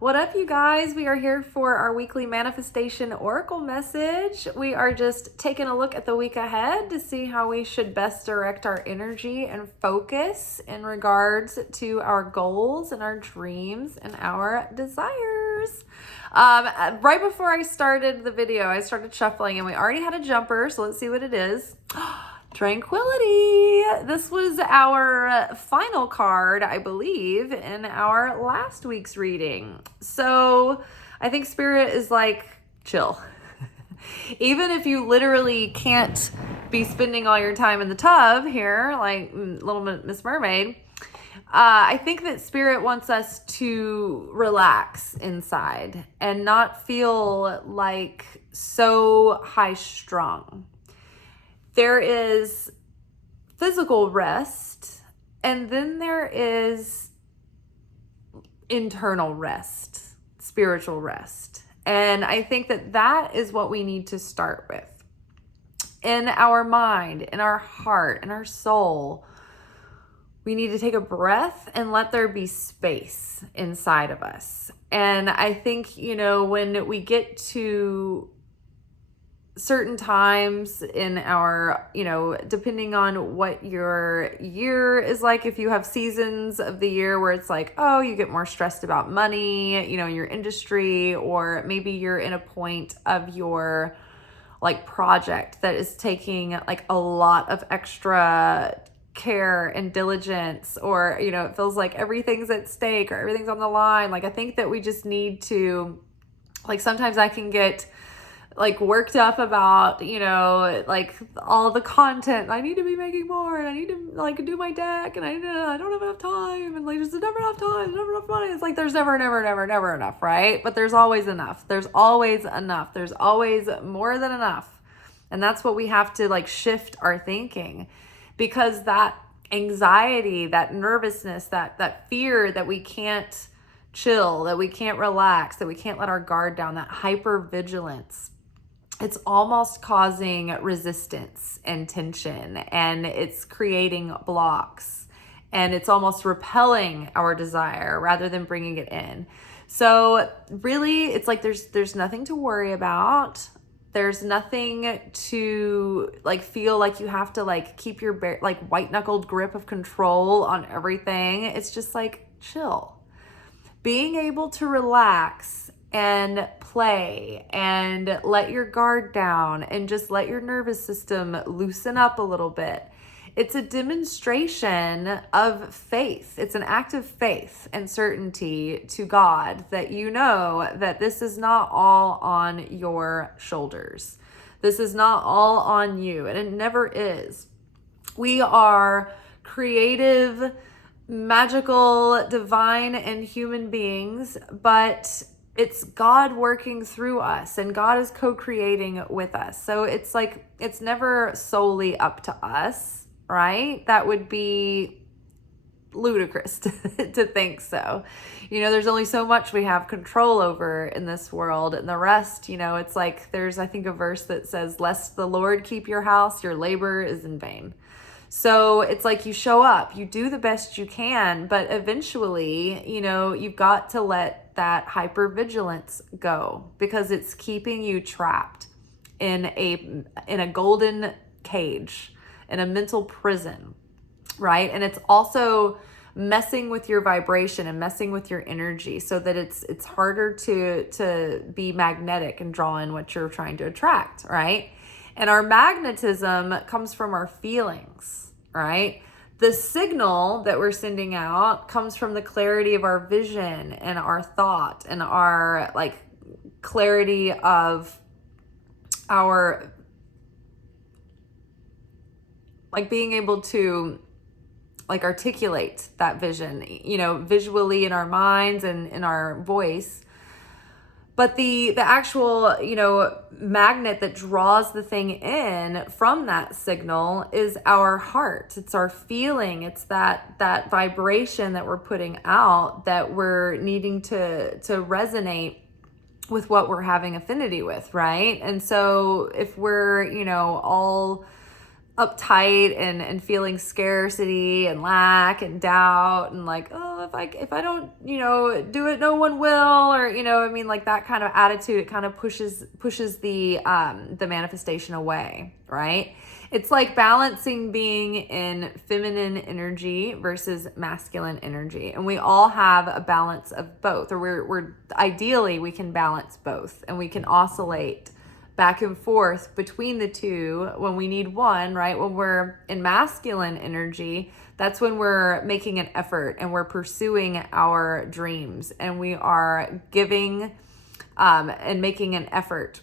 What up, you guys? We are here for our weekly manifestation oracle message. We are just taking a look at the week ahead to see how we should best direct our energy and focus in regards to our goals and our dreams and our desires. Right before I started the video, I started shuffling and we already had a jumper, so let's see what it is. Tranquility. This was our final card, I believe, in our last week's reading. So I think Spirit is like, chill. Even if you literally can't be spending all your time in the tub here, like Little Miss Mermaid, I think that Spirit wants us to relax inside and not feel like so high strung. There is physical rest, and then there is internal rest, spiritual rest. And I think that that is what we need to start with. In our mind, in our heart, in our soul, we need to take a breath and let there be space inside of us. And I think, when we get to certain times in our, depending on what your year is like, if you have seasons of the year where it's like, oh, you get more stressed about money, in your industry, or maybe you're in a point of your project that is taking a lot of extra care and diligence, or, it feels like everything's at stake or everything's on the line. I think that we just need to, sometimes I can get worked up about, all the content. I need to be making more, and I need to do my deck, and I don't have enough time, and there's never enough time, there's never enough money. It's there's never enough, right? But there's always enough. There's always enough. There's always more than enough. And that's what we have to shift our thinking, because that anxiety, that nervousness, that fear that we can't chill, that we can't relax, that we can't let our guard down, that hypervigilance, it's almost causing resistance and tension, and it's creating blocks, and it's almost repelling our desire rather than bringing it in. So really, it's there's nothing to worry about. There's nothing to feel like you have to keep your white knuckled grip of control on everything. It's just chill. Being able to relax and play and let your guard down and just let your nervous system loosen up a little bit. It's a demonstration of faith. It's an act of faith and certainty to God that that this is not all on your shoulders. This is not all on you, and it never is. We are creative, magical, divine, and human beings, but it's God working through us, and God is co-creating with us. So it's it's never solely up to us, right? That would be ludicrous to think so. There's only so much we have control over in this world, and the rest, it's there's, I think, a verse that says, lest the Lord keep your house, your labor is in vain. So it's you show up, you do the best you can, but eventually, you've got to let that hypervigilance go, because it's keeping you trapped in a golden cage, in a mental prison, right? And it's also messing with your vibration and messing with your energy, so that it's harder to be magnetic and draw in what you're trying to attract, right? And our magnetism comes from our feelings, right? The signal that we're sending out comes from the clarity of our vision and our thought and our clarity of our being able to articulate that vision, visually in our minds and in our voice. But the actual, magnet that draws the thing in from that signal is our heart. It's our feeling. It's that vibration that we're putting out, that we're needing to resonate with what we're having affinity with, right? And so if we're, all uptight and feeling scarcity and lack and doubt and like, oh, if I don't, do it, no one will, or, like that kind of attitude, it kind of pushes the manifestation away, right? It's like balancing being in feminine energy versus masculine energy. And we all have a balance of both, or we're ideally we can balance both, and we can oscillate back and forth between the two when we need one, right? When we're in masculine energy, that's when we're making an effort and we're pursuing our dreams and we are giving and making an effort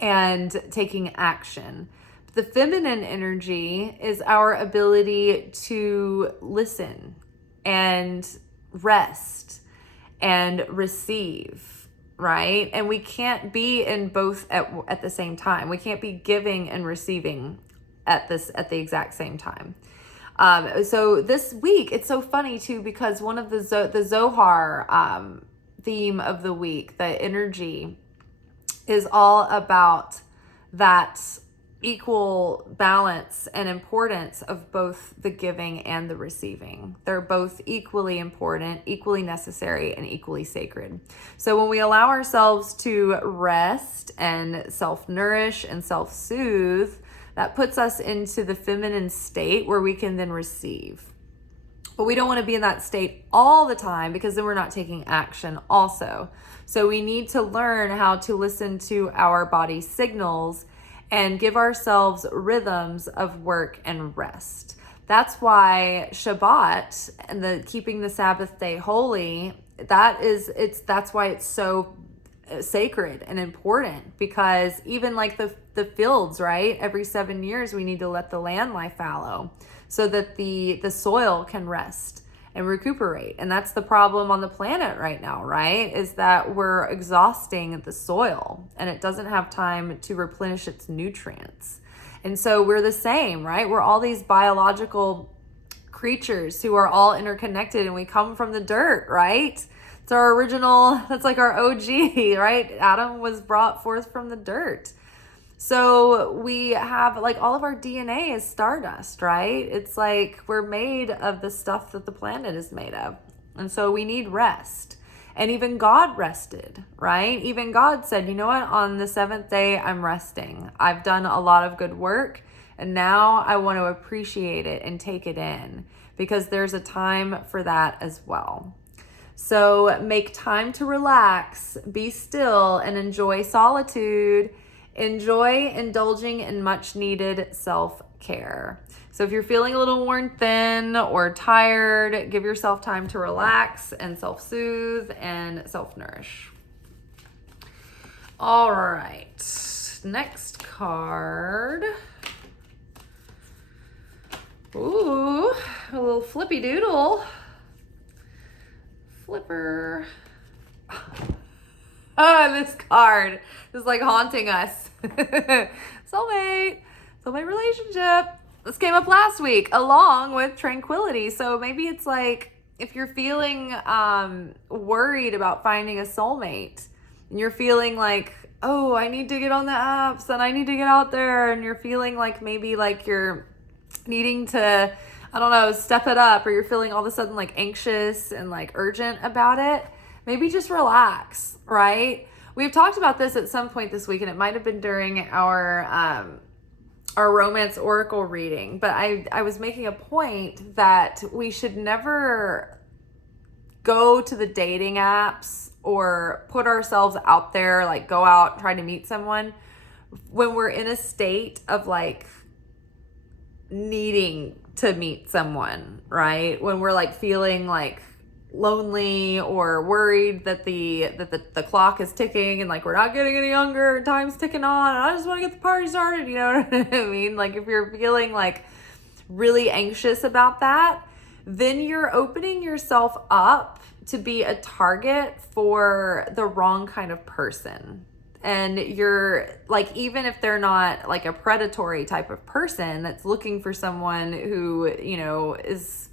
and taking action. The feminine energy is our ability to listen and rest and receive, right? And we can't be in both at the same time. We can't be giving and receiving at the exact same time. So this week, it's so funny too, because one of the Zohar theme of the week, the energy, is all about that equal balance and importance of both the giving and the receiving. They're both equally important, equally necessary, and equally sacred. So when we allow ourselves to rest and self-nourish and self-soothe, that puts us into the feminine state where we can then receive. But we don't want to be in that state all the time, because then we're not taking action also. So we need to learn how to listen to our body signals and give ourselves rhythms of work and rest. That's why Shabbat and the keeping the Sabbath day holy, that's why it's so sacred and important, because even like the fields, right? Every 7 years we need to let the land lie fallow so that the soil can rest and recuperate. And that's the problem on the planet right now, right? Is that we're exhausting the soil and it doesn't have time to replenish its nutrients. And so we're the same, right? We're all these biological creatures who are all interconnected, and we come from the dirt, right? It's our original, that's like our OG, right? Adam was brought forth from the dirt. So we have like all of our DNA is stardust, right? It's like we're made of the stuff that the planet is made of. And so we need rest. And even God rested, right? Even God said, you know what? On the seventh day, I'm resting. I've done a lot of good work, and now I want to appreciate it and take it in, because there's a time for that as well. So make time to relax, be still, and enjoy solitude. Enjoy indulging in much needed self-care. So if you're feeling a little worn thin or tired, give yourself time to relax and self-soothe and self-nourish. All right, next card. Ooh, a little flippy doodle. Flipper. Oh, this card is like haunting us. Soulmate relationship. This came up last week along with tranquility. So maybe it's like if you're feeling worried about finding a soulmate, and you're feeling like, oh, I need to get on the apps and I need to get out there, and you're feeling like maybe like you're needing to, I don't know, step it up, or you're feeling all of a sudden like anxious and like urgent about it, maybe just relax, right? We've talked about this at some point this week, and it might have been during our romance oracle reading, but I was making a point that we should never go to the dating apps or put ourselves out there, like go out, try to meet someone when we're in a state of like needing to meet someone, right? When we're like feeling like lonely or worried that the clock is ticking and like we're not getting any younger and time's ticking on and I just want to get the party started, you know what I mean? Like if you're feeling like really anxious about that, then you're opening yourself up to be a target for the wrong kind of person. And you're like, even if they're not like a predatory type of person that's looking for someone who, you know, is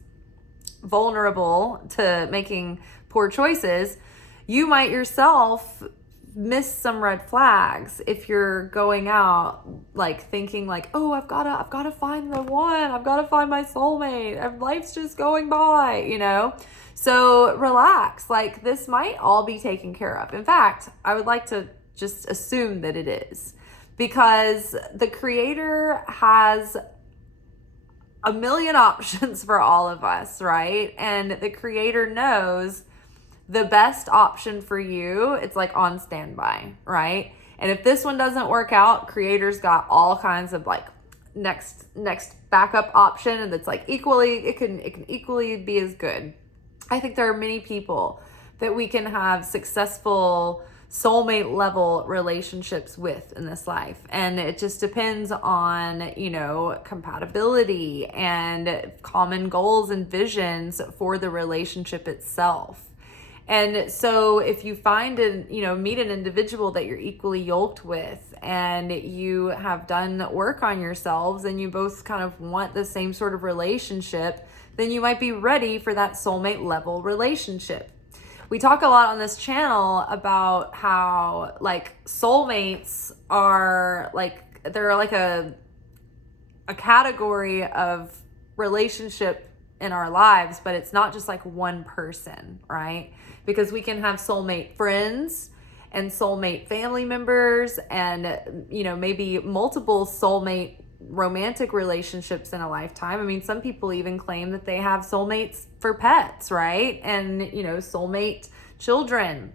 vulnerable to making poor choices, you might yourself miss some red flags if you're going out like thinking like, oh, I've gotta find the one, I've gotta find my soulmate, and life's just going by, you know? So relax, like this might all be taken care of. In fact, I would like to just assume that it is, because the Creator has a million options for all of us, right? And the Creator knows the best option for you. It's like on standby, right? And if this one doesn't work out, Creator's got all kinds of like next backup option, and that's like equally, it can equally be as good. I think there are many people that we can have successful soulmate level relationships with in this life, and it just depends on, you know, compatibility and common goals and visions for the relationship itself. And so if you find meet an individual that you're equally yoked with, and you have done work on yourselves, and you both kind of want the same sort of relationship, then you might be ready for that soulmate level relationship. We talk a lot on this channel about how like soulmates are like, they're like a category of relationship in our lives, but it's not just like one person, right? Because we can have soulmate friends and soulmate family members, and, you know, maybe multiple soulmate romantic relationships in a lifetime. I mean, some people even claim that they have soulmates for pets, right? And, you know, soulmate children.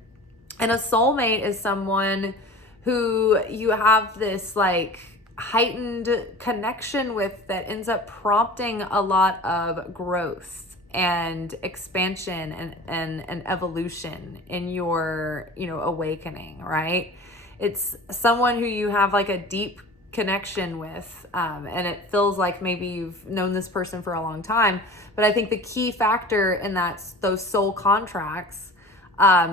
And a soulmate is someone who you have this like heightened connection with that ends up prompting a lot of growth and expansion and evolution in your, you know, awakening, right? It's someone who you have like a deep connection with, and it feels like maybe you've known this person for a long time. But I think the key factor in those soul contracts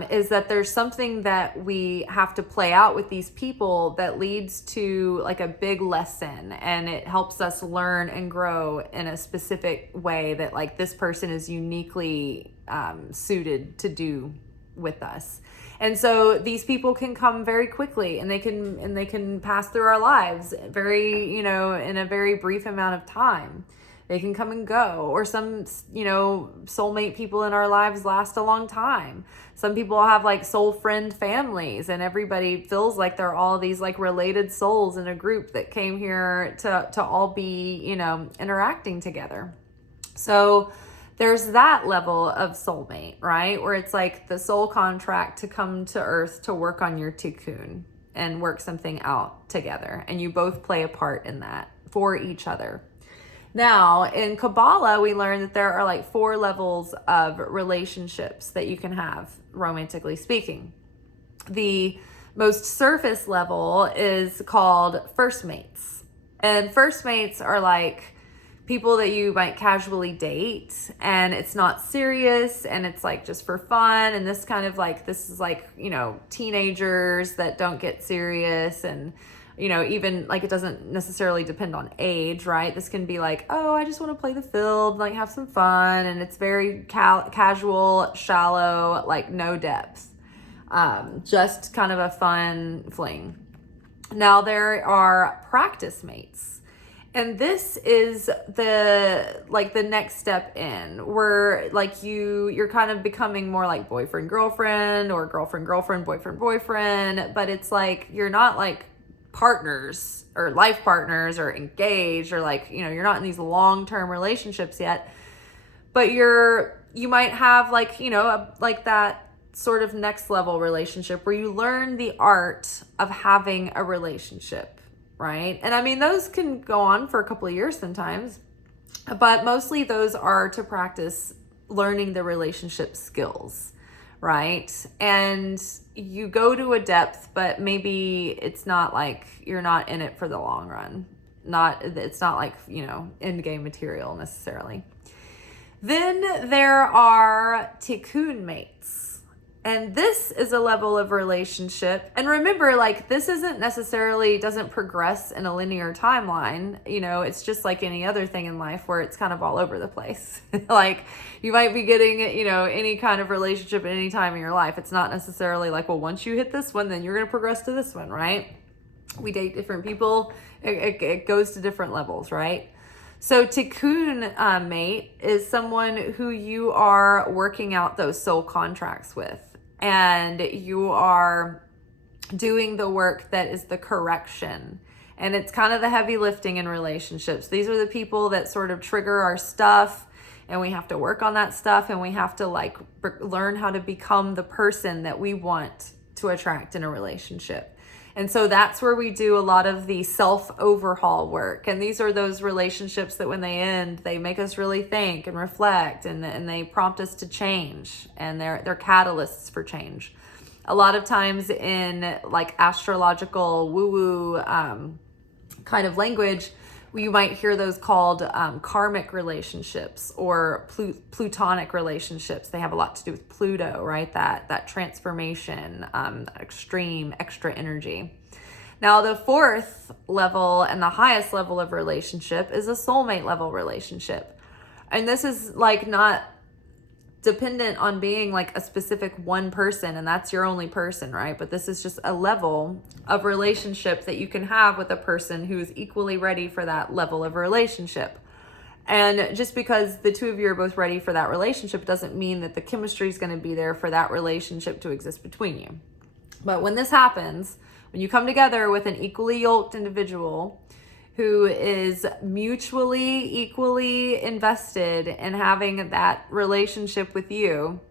is that there's something that we have to play out with these people that leads to like a big lesson, and it helps us learn and grow in a specific way that like this person is uniquely suited to do with us. And so these people can come very quickly, and they can pass through our lives very, you know, in a very brief amount of time. They can come and go, or some, you know, soulmate people in our lives last a long time. Some people have like soul friend families, and everybody feels like they're all these like related souls in a group that came here to all be, you know, interacting together. So there's that level of soulmate, right? Where it's like the soul contract to come to earth to work on your tikkun and work something out together. And you both play a part in that for each other. Now, in Kabbalah, we learn that there are like 4 levels of relationships that you can have, romantically speaking. The most surface level is called first mates. And first mates are like people that you might casually date, and it's not serious, and it's like just for fun. And this is like, you know, teenagers that don't get serious, and, you know, even like it doesn't necessarily depend on age, right? This can be like, oh, I just want to play the field, like have some fun. And it's very casual, shallow, like no depth. Just kind of a fun fling. Now there are practice mates. And this is the next step in, where like you're kind of becoming more like boyfriend, girlfriend, or girlfriend, boyfriend, boyfriend. But it's like, you're not like partners or life partners or engaged, or like, you know, you're not in these long-term relationships yet, but you might have like, you know, like that sort of next level relationship where you learn the art of having a relationship, right? And I mean, those can go on for a couple of years sometimes, but mostly those are to practice learning the relationship skills, right? And you go to a depth, but maybe it's not like you're not in it for the long run. It's not like, you know, end game material necessarily. Then there are tikkun mates. And this is a level of relationship. And remember, like, this doesn't progress in a linear timeline. You know, it's just like any other thing in life where it's kind of all over the place. Like, you might be getting, you know, any kind of relationship at any time in your life. It's not necessarily like, well, once you hit this one, then you're going to progress to this one, right? We date different people. It goes to different levels, right? So tikkun mate is someone who you are working out those soul contracts with, and you are doing the work that is the correction. And it's kind of the heavy lifting in relationships. These are the people that sort of trigger our stuff, and we have to work on that stuff, and we have to like learn how to become the person that we want to attract in a relationship. And so that's where we do a lot of the self-overhaul work. And these are those relationships that when they end, they make us really think and reflect, and they prompt us to change, and they're catalysts for change. A lot of times in like astrological woo-woo kind of language, you might hear those called karmic relationships or plutonic relationships. They have a lot to do with Pluto, right? That transformation, extreme extra energy. Now, the fourth level and the highest level of relationship is a soulmate level relationship. And this is like not dependent on being like a specific one person, and that's your only person, right? But this is just a level of relationship that you can have with a person who is equally ready for that level of relationship. And just because the two of you are both ready for that relationship doesn't mean that the chemistry is going to be there for that relationship to exist between you. But when this happens, when you come together with an equally yoked individual who is mutually equally invested in having that relationship with you,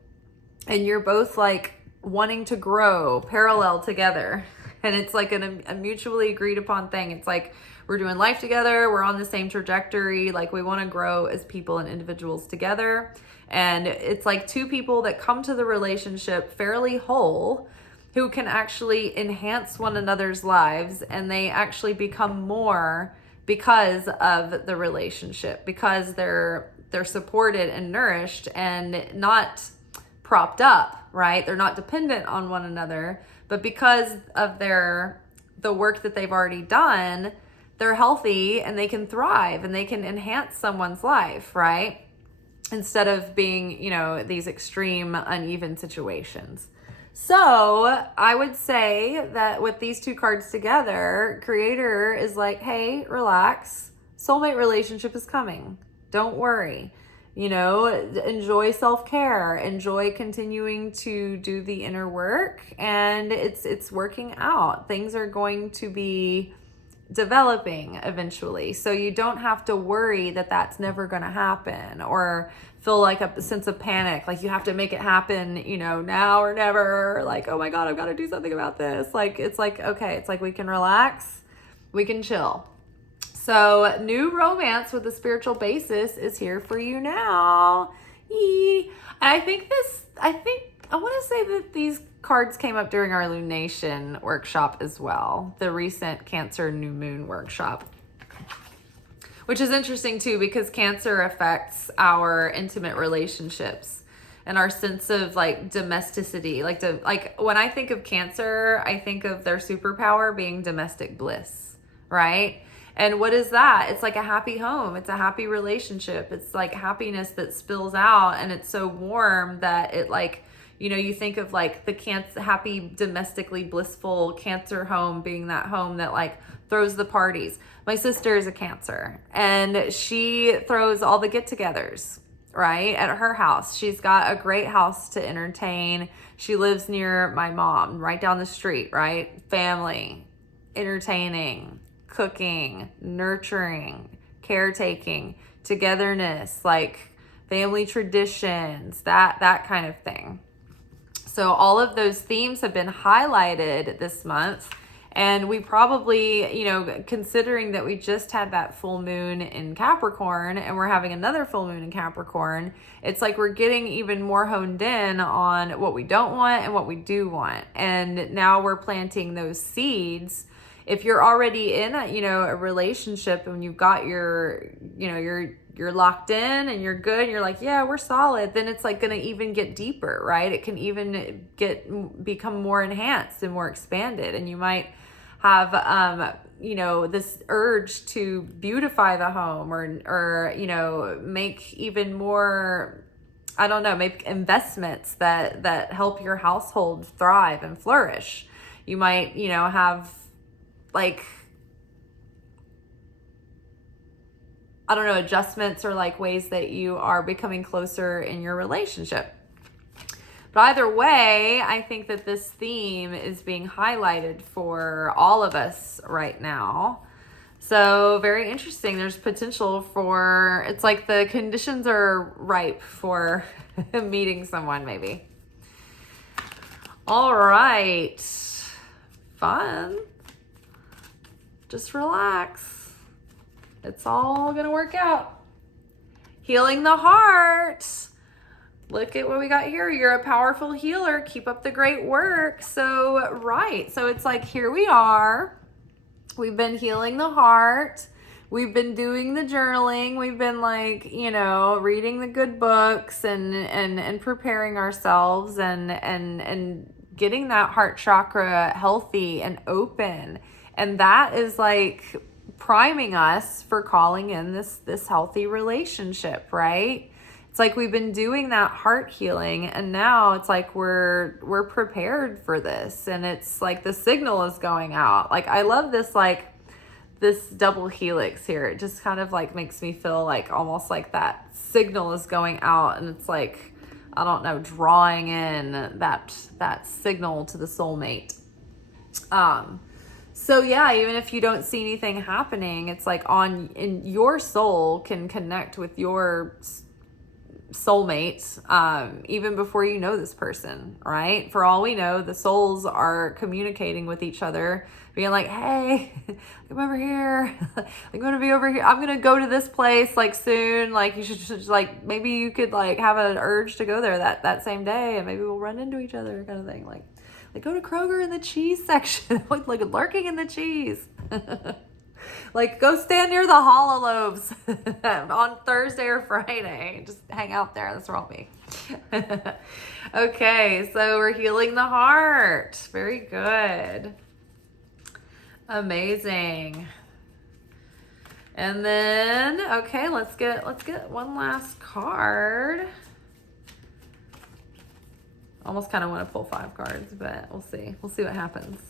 and you're both like wanting to grow parallel together, and it's like a mutually agreed upon thing. It's like we're doing life together, we're on the same trajectory, like we want to grow as people and individuals together. And it's like two people that come to the relationship fairly whole, who can actually enhance one another's lives, and they actually become more because of the relationship, because they're supported and nourished and not propped up, right? They're not dependent on one another, but because of the work that they've already done, they're healthy and they can thrive and they can enhance someone's life, right? Instead of being, you know, these extreme uneven situations. So I would say that with these two cards together, Creator is like, hey, relax. Soulmate relationship is coming. Don't worry. You know, enjoy self-care. Enjoy continuing to do the inner work. And it's working out. Things are going to be developing eventually. So you don't have to worry that that's never going to happen, or feel like a sense of panic, like you have to make it happen, you know, now or never, like, oh my God, I've got to do something about this. Like, it's like, okay, it's like we can relax, we can chill. So new romance with a spiritual basis is here for you now. I want to say that these cards came up during our Lunation workshop as well, the recent Cancer New Moon workshop, which is interesting too, because Cancer affects our intimate relationships and our sense of like domesticity. Like when I think of Cancer, I think of their superpower being domestic bliss, right? And what is that? It's like a happy home. It's a happy relationship. It's like happiness that spills out, and it's so warm that it, like, you know, you think of like the happy, domestically blissful Cancer home being that home that like throws the parties. My sister is a Cancer, and she throws all the get-togethers, right, at her house. She's got a great house to entertain. She lives near my mom, right down the street, right? Family, entertaining, cooking, nurturing, caretaking, togetherness, like family traditions, that kind of thing. So all of those themes have been highlighted this month. And we probably, you know, considering that we just had that full moon in Capricorn and we're having another full moon in Capricorn, it's like we're getting even more honed in on what we don't want and what we do want. And now we're planting those seeds. If you're already in a relationship and you've got your you're locked in and you're good and you're like, yeah, we're solid, then it's like going to even get deeper, right? It can even become more enhanced and more expanded. And you might have, this urge to beautify the home or, make even more, make investments that help your household thrive and flourish. You might, have like, adjustments or like ways that you are becoming closer in your relationship. But either way, I think that this theme is being highlighted for all of us right now. So very interesting. There's potential for, it's like the conditions are ripe for meeting someone maybe. All right. Fun. Just relax. It's all going to work out. Healing the heart. Look at what we got here. You're a powerful healer. Keep up the great work. So, right. So it's like, here we are. We've been healing the heart. We've been doing the journaling. We've been like, reading the good books and preparing ourselves and getting that heart chakra healthy and open. And that is like priming us for calling in this healthy relationship, right? It's like we've been doing that heart healing, and now it's like we're prepared for this, and it's like the signal is going out. Like I love this, like this double helix here. It just kind of like makes me feel like almost like that signal is going out, and it's like, drawing in that signal to the soulmate. So yeah, even if you don't see anything happening, it's like in your soul can connect with your soulmate, even before you know this person, right? For all we know, the souls are communicating with each other, being like, hey, come over here. I'm going to be over here. I'm going to go to this place like soon. Like you should like, maybe you could like have an urge to go there that same day, and maybe we'll run into each other kind of thing. Like go to Kroger in the cheese section, like lurking in the cheese. Like go stand near the hollow loaves on Thursday or Friday. Just hang out there. That's where I'll be. Okay, so we're healing the heart. Very good. Amazing. And then, okay, let's get one last card. Almost kind of want to pull 5 cards, but we'll see. We'll see what happens.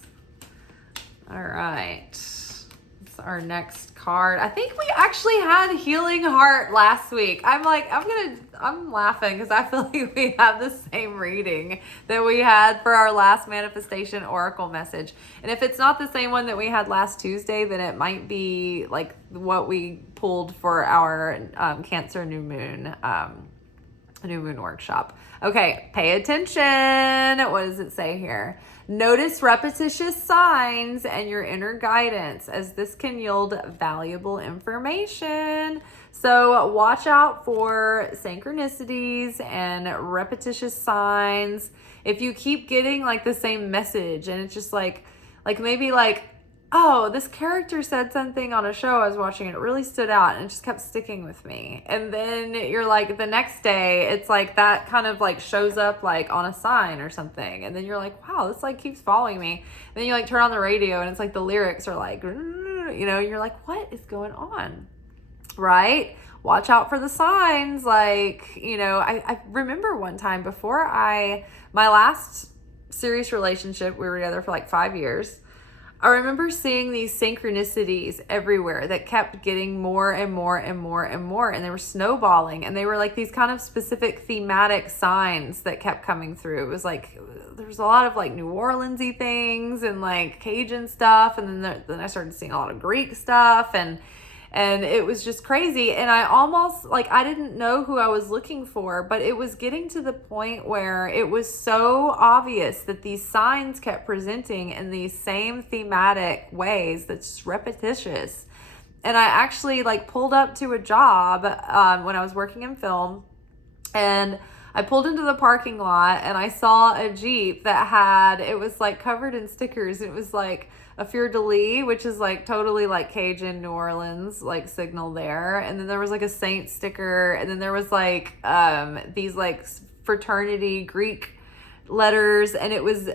All right. It's our next card. I think we actually had Healing Heart last week. I'm laughing because I feel like we have the same reading that we had for our last manifestation oracle message. And if it's not the same one that we had last Tuesday, then it might be like what we pulled for our Cancer New Moon workshop. Okay, pay attention. What does it say here? Notice repetitious signs and your inner guidance, as this can yield valuable information. So watch out for synchronicities and repetitious signs. If you keep getting like the same message and it's just like maybe like, oh, this character said something on a show I was watching and it really stood out and it just kept sticking with me. And then you're like, the next day, it's like that kind of like shows up like on a sign or something. And then you're like, wow, this like keeps following me. And then you like turn on the radio and it's like the lyrics are like, you're like, what is going on? Right? Watch out for the signs. Like, I remember one time before my last serious relationship, we were together for like 5 years. I remember seeing these synchronicities everywhere that kept getting more and more and more and more, and they were snowballing, and they were like these kind of specific thematic signs that kept coming through. It was like there was a lot of like New Orleans-y things and like Cajun stuff, and then I started seeing a lot of Greek stuff, and it was just crazy. And I almost I didn't know who I was looking for, but it was getting to the point where it was so obvious that these signs kept presenting in these same thematic ways that's repetitious. And I actually pulled up to a job when I was working in film, and I pulled into the parking lot and I saw a Jeep that it was like covered in stickers. It was like a Fleur de Lis, which is like totally like Cajun New Orleans, like signal there. And then there was like a saint sticker. And then there was like these like fraternity Greek letters. And it was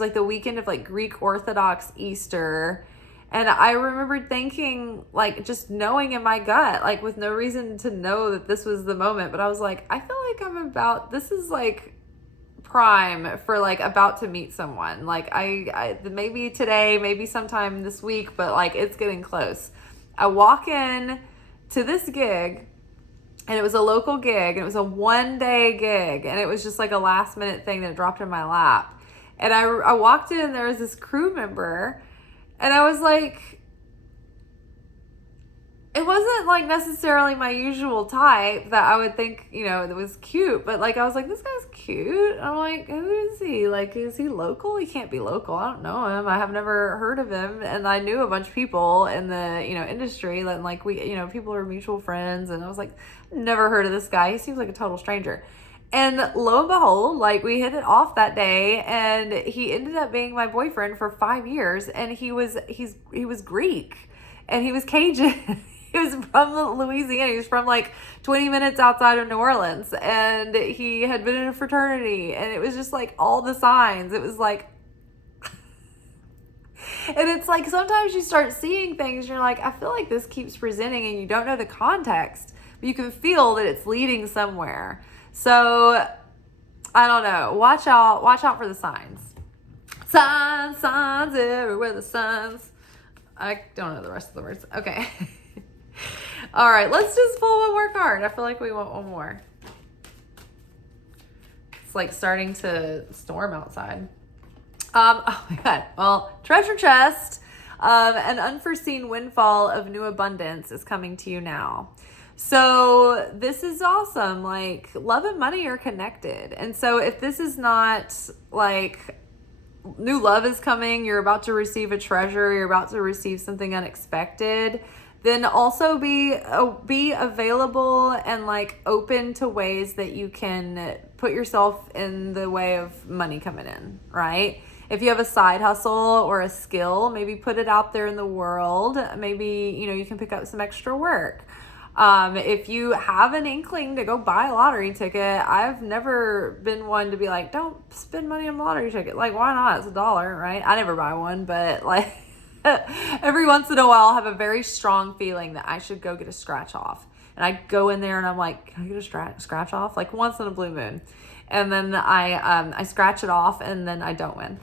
like the weekend of like Greek Orthodox Easter. And I remembered thinking, like, just knowing in my gut, like, with no reason to know that this was the moment. But I was like, I feel like this is like prime for like about to meet someone. Like, I maybe today, maybe sometime this week, but like, it's getting close. I walk in to this gig, and it was a local gig, and it was a 1-day gig, and it was just like a last minute thing that dropped in my lap. And I walked in, and there was this crew member. And I was like, it wasn't like necessarily my usual type that I would think, that was cute. But like, I was like, this guy's cute. I'm like, who is he? Like, is he local? He can't be local. I don't know him. I have never heard of him. And I knew a bunch of people in the, industry. And like people are mutual friends. And I was like, never heard of this guy. He seems like a total stranger. And lo and behold, like, we hit it off that day, and he ended up being my boyfriend for 5 years. And he was Greek, and he was Cajun. He was from Louisiana. He was from like 20 minutes outside of New Orleans, and he had been in a fraternity, and it was just like all the signs. It was like, and it's like, sometimes you start seeing things, and you're like, I feel like this keeps presenting, and you don't know the context, but you can feel that it's leading somewhere. So, I don't know. Watch out for the signs. Signs everywhere, the signs. I don't know the rest of the words. Okay. All right, let's just pull one more card. I feel like we want one more. It's like starting to storm outside. Oh my God. Well, treasure chest. An unforeseen windfall of new abundance is coming to you now. So this is awesome. Like, love and money are connected. And so if this is not like new love is coming, you're about to receive a treasure, you're about to receive something unexpected, then also be available and like open to ways that you can put yourself in the way of money coming in, right? If you have a side hustle or a skill, maybe put it out there in the world. Maybe, you can pick up some extra work. If you have an inkling to go buy a lottery ticket, I've never been one to be like, don't spend money on a lottery ticket. Like, why not? It's $1, right? I never buy one, but like every once in a while I have a very strong feeling that I should go get a scratch off. And I go in there and I'm like, can I get a scratch off? Like once in a blue moon. And then I scratch it off, and then I don't win.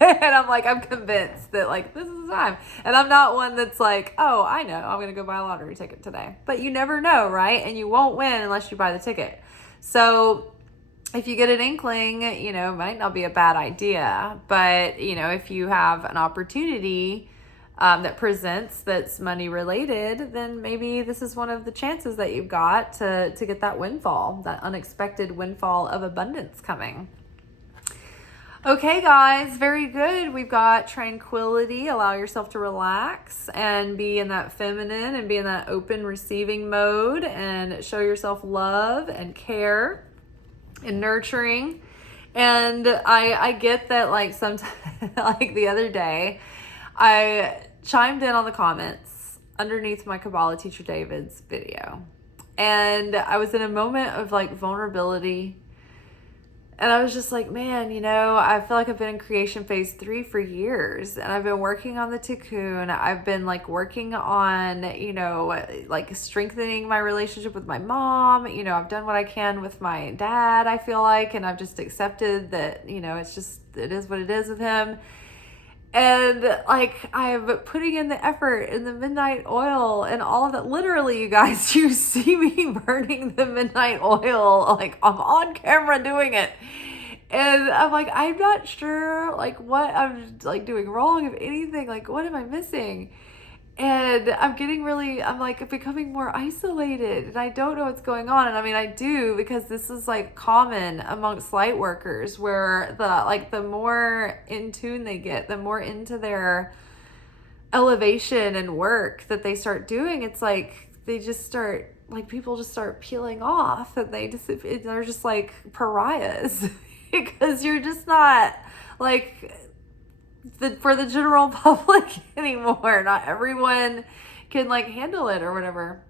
And I'm like, I'm convinced that like, this is the time. And I'm not one that's like, oh, I know, I'm going to go buy a lottery ticket today. But you never know, right? And you won't win unless you buy the ticket. So if you get an inkling, it might not be a bad idea. But, if you have an opportunity that presents that's money related, then maybe this is one of the chances that you've got to get that windfall, that unexpected windfall of abundance coming. Okay, guys, very good. We've got tranquility. Allow yourself to relax and be in that feminine and be in that open receiving mode, and show yourself love and care and nurturing. And I get that, like, sometimes, like the other day, I chimed in on the comments underneath my Kabbalah teacher David's video. And I was in a moment of like vulnerability. And I was just like, man, I feel like I've been in creation phase 3 for years, and I've been working on the tikkun. I've been like working on, like strengthening my relationship with my mom. I've done what I can with my dad, I feel like, and I've just accepted that, it is what it is with him. And like, I'm putting in the effort in the midnight oil and all of that. Literally, you guys, you see me burning the midnight oil. Like, I'm on camera doing it. And I'm like, I'm not sure like what I'm like doing wrong, if anything. Like, what am I missing? And I'm like becoming more isolated, and I don't know what's going on. And I mean, I do, because this is like common amongst light workers, where the more in tune they get, the more into their elevation and work that they start doing, it's like they just start like people just start peeling off, and they're just like pariahs because you're just not like for the general public anymore. Not everyone can like handle it or whatever.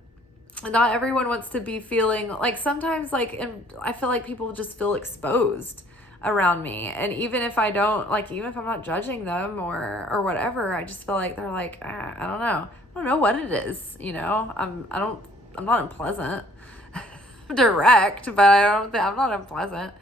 Not everyone wants to be feeling like, sometimes like, and I feel like people just feel exposed around me, and even if I don't like, even if I'm not judging them or whatever, I just feel like they're like, I don't know what it is, you know. I'm not unpleasant. I'm direct, but I'm not unpleasant.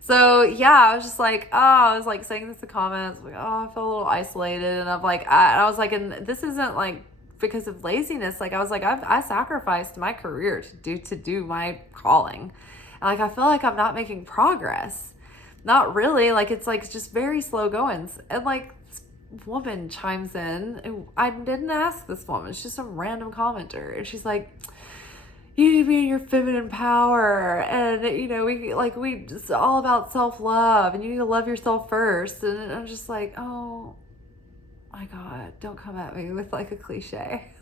So yeah, I was just like, I was like saying this in the comments, like, I feel a little isolated, and I'm like, I was like, and this isn't like because of laziness. Like I was like, I sacrificed my career to do my calling, and like I feel like I'm not making progress. Not really. Like it's like just very slow going. And like this woman chimes in, and I didn't ask this woman. It's just some random commenter, and she's like, you need to be in your feminine power, and you know, we just all about self-love, and you need to love yourself first. And I'm just like, oh my God, don't come at me with like a cliche.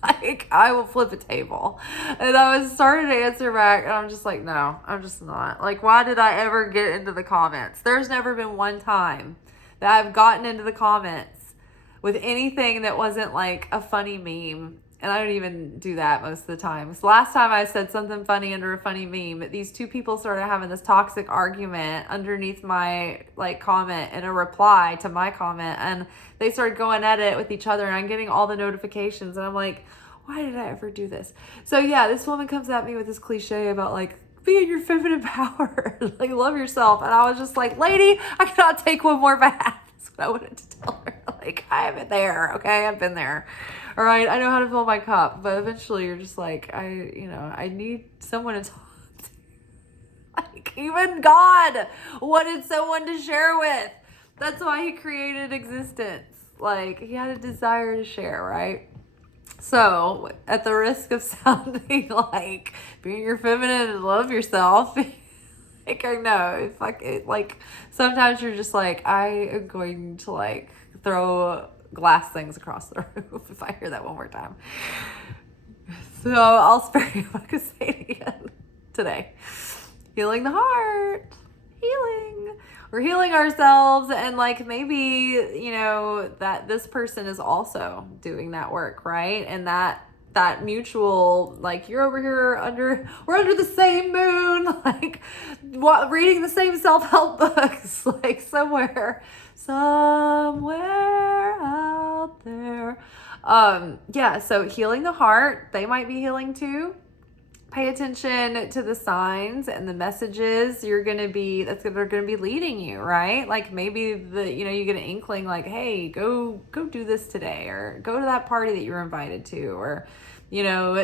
Like I will flip a table. And I was starting to answer back, and I'm just like, no, I'm just not. Like, why did I ever get into the comments? There's never been one time that I've gotten into the comments with anything that wasn't like a funny meme. And I don't even do that most of the time. So last time I said something funny under a funny meme, these two people started having this toxic argument underneath my like comment and a reply to my comment. And they started going at it with each other, and I'm getting all the notifications, and I'm like, why did I ever do this? So yeah, this woman comes at me with this cliche about like, be in your feminine power, like love yourself. And I was just like, lady, I cannot take one more bath. That's what I wanted to tell her. Like, I've been there, okay? I've been there. All right, I know how to fill my cup, but eventually you're just like, I need someone to talk to. Like, even God wanted someone to share with. That's why he created existence. Like, he had a desire to share, right? So, at the risk of sounding like being your feminine and love yourself, like, I know, like, sometimes you're just like, I am going to, like, throw glass things across the roof if I hear that one more time. So, I'll spare you. I'm going to say it again today. Healing the heart. Healing. We're healing ourselves, and like maybe, you know, that this person is also doing that work, right? And that mutual, like, you're over here we're under the same moon, like reading the same self-help books, like somewhere out there. Yeah, so healing the heart, they might be healing too. Pay attention to the signs and the messages they're going to be leading you, right? Like maybe you get an inkling like, hey, go do this today, or go to that party that you're invited to, or,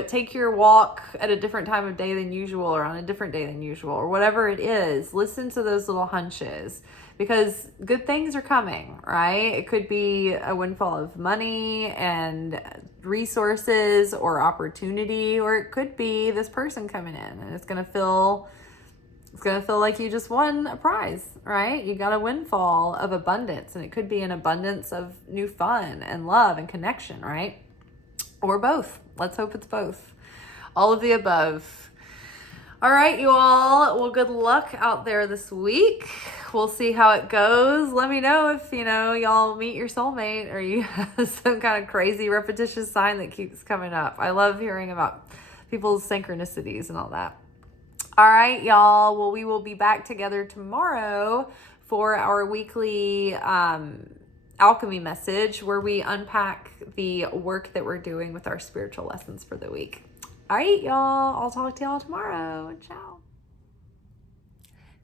take your walk at a different time of day than usual, or on a different day than usual, or whatever it is. Listen to those little hunches, because good things are coming, right? It could be a windfall of money and resources or opportunity, or it could be this person coming in, and it's gonna feel like you just won a prize, right? You got a windfall of abundance, and it could be an abundance of new fun and love and connection, right? Or both. Let's hope it's both. All of the above. All right, you all. Well, good luck out there this week. We'll see how it goes. Let me know if, y'all meet your soulmate, or you have some kind of crazy repetitious sign that keeps coming up. I love hearing about people's synchronicities and all that. All right, y'all. Well, we will be back together tomorrow for our weekly alchemy message, where we unpack the work that we're doing with our spiritual lessons for the week. All right, y'all. I'll talk to y'all tomorrow. Ciao.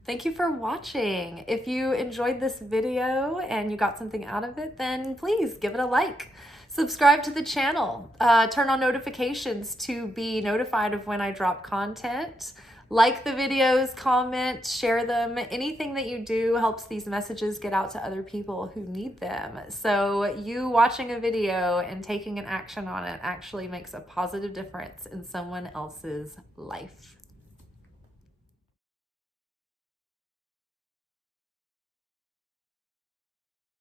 Thank you for watching. If you enjoyed this video and you got something out of it, then please give it a like. Subscribe to the channel. Turn on notifications to be notified of when I drop content. Like the videos, comment, share them. Anything that you do helps these messages get out to other people who need them. So you watching a video and taking an action on it actually makes a positive difference in someone else's life.